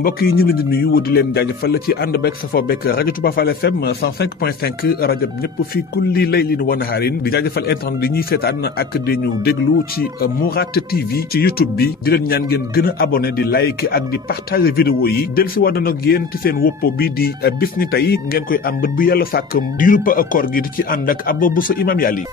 mbokk yi ñu ngi leen di nuyu di leen jaajëfal ci ànd beeg safoo beeg rajo Touba Fall FM 105.5 rajo ñëpp fii kulli laylin wa nahaarin di jaajëfal internet di ñuy seetaan ak di ñu déglu ci Mourad TV ci YouTube bi di leen ñaan ngeen gën a abonné di like ak di partager vidéo yi del si war na nag yéen ci seen woppo bi di bis ni tey ngeen koy am bët bu yàlla sàkk diirub koor gi di ci ànd ak Abba Bousso Imam Yali.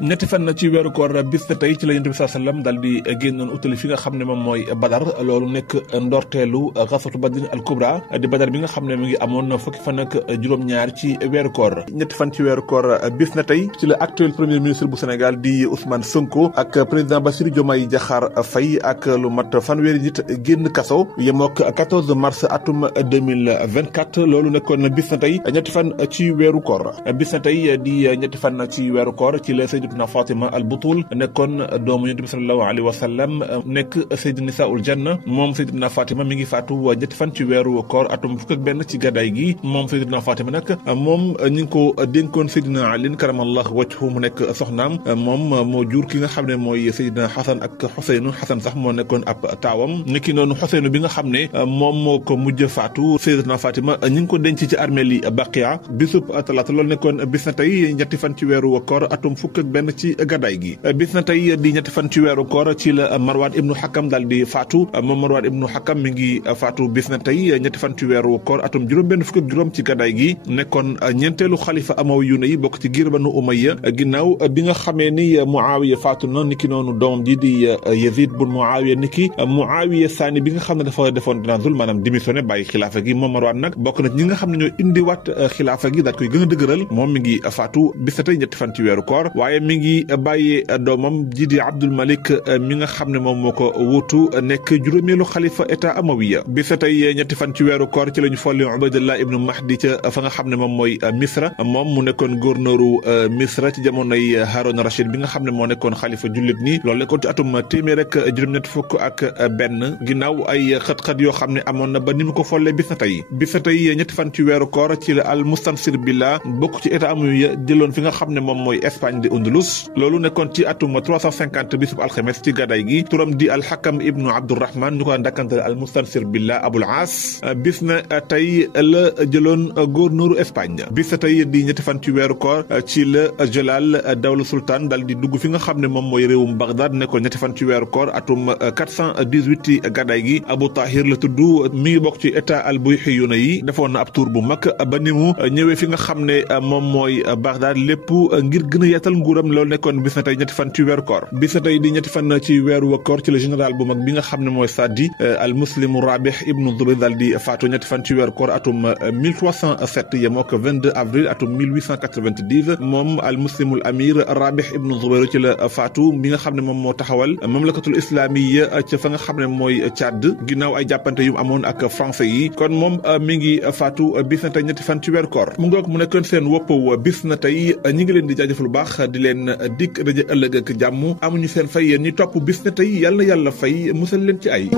ñetti fan ci weeru koor bis na tey ci la Yonent bi sallallahu alayhi wasallam daal di génnoon utali fi nga xam ne moom mooy Badar loolu nekk ndorteelu xaswatu Badrin al Kubra di Badar bi nga xam ne mi ngi amoon fukki fan ak juróom-ñaar ci weeru koor ñetti fan ci weeru koor bis na tey ci la actuel premier ministre bu Sénégal di Ousmane Sonko ak président Bassirou Diomaye Diakhar Faye ak lu mat fanweeri nit génn kaso yemook 14 mars atum 2024 loolu nekkoon bis na tey ñetti fan ci weeru koor bis na tey di ñetti fan ci weeru koor ci la na Fatima al Butul nekkoon doomu Yonent bi sallallahu alayhi wa sallam nekk sayyidu nisaa'ul janna moom sayyidatuna Fatima mi ngi faatu ñetti fan ci weeru koor atum fukk ak benn ci gàddaay gi moom sayyidatuna Fatima nag moom ñu ngi ko dénkoon sayyidina Ali karamallahu wajhu mu nekk soxnaam moom moo jur ki nga xam ne mooy sayyidina Xasan ak Xuseynu Xasan sax moo nekkoon ab taawam niki noonu Xuseynu bi nga xam ne moom moo ko mujj faatu sayyidatuna Fatima ñu ngi ko denc ci armeel yi Baqiya bisub talaata loolu nekkoon bis na tey ñetti fan ci weeru koor atum fukk ak benn ci gàddaay gi bis na tey di ñetti fan ci weeru koor ci la Marwan ibnu Hakam daal di faatu moom Marwan ibnu Hakam mi ngi faatu bis na tey ñetti fan ci weeru koor atum juróom benn fukk ak juróom ci gàddaay gi nekkoon ñeenteelu xalifa Amawiyu yi bokk ci giir Banu Umayya ginnaaw bi nga xamee ni Muawiya faatu na niki noonu doomam ji di Yazid bun Muawiya niki Muawiya Saani bi nga xam ne dafa defoon tanazul maanaam démissionné bàyyi xilaafa gi moom Marwan nag bokk na ñi nga xam ne ñoo indiwaat xilaafa gi daal koy gën a dëgëral moom mi ngi faatu bis na tey ñetti fan ci weeru koor waaye mi ngi bàyyee doomam ji di Abdul Malik mi nga xam ne moom moo ko wuutu nekk juróomeelu xalifa état Amawiya bis na tey ñetti fan ci weeru koor ci la ñu folli Ubaydullah ibnu Mahdi ca fa nga xam ne moom mooy Misra moom mu nekkoon gouverneur Misra ci jamonoy Haroun Rachid bi nga xam ne moo nekkoon xalifa jullit nii loolu nekkoon ci atum téeméer rek juróom-ñett fukk ak benn ginnaaw ay xët-xët yoo xam ne amoon na ba ni mu ko follee bis na tey ñetti fan ci weeru koor ci la al Mustansir billah bokk ci état Amawiya jëloon fi nga xam ne moom mooy Espagne di Andalus loolu nekkoon ci atum 350 bisub alxames ci gàddaay gi turam di alxakam ibnu abdurrahman ñu ko dakkantale al mustansir billah abul aas bis na tey la jëloon gouverneur Espagne bis na tey di ñetti fan ci weeru koor ci la Jalal dawla sultan dal di dugg fi nga xam ne moom mooy réewum Bagdad nekkoon ñetti fan ci weeru koor atum 418 ci gàddaay gi Abu Tahir la tudd mi ngi bokk ci état al buyhiyuna yi defoon na ab tour bu mag ba ni mu ñëwee fi nga xam ne moom mooy Bagdad lépp ngir gën a yaatal nguuram loolu nekkoon bis na tey ñetti fan ci weeru koor bis na tey di ñetti fan ci weeru koor ci la général bu mag bi nga xam ne mooy Sadi al muslimu Rabih ibnu Zubayr daal di faatu ñetti fan ci weeru koor atum 1307 yemoo ko 22 avril atum 1890 moom al muslimul amir Rabih ibnu Zubayr ci la faatu bi nga xam ne moom moo taxawal mamlakatul islamiyya ca fa nga xam ne mooy Tchad ginnaaw ay jàppante yu amoon ak français yi kon moom mi ngi faatu bis na tey ñetti fan ci weeru koor mu ngoog mu nekkoon seen wopp bis na tey ñi ngi leen di jaajëfal lu baax di leen dikk daje ëllëg ak jàmm amuñu seen fay yéen ñi topp bis na tey yàlla na yàlla fay musal leen ci ay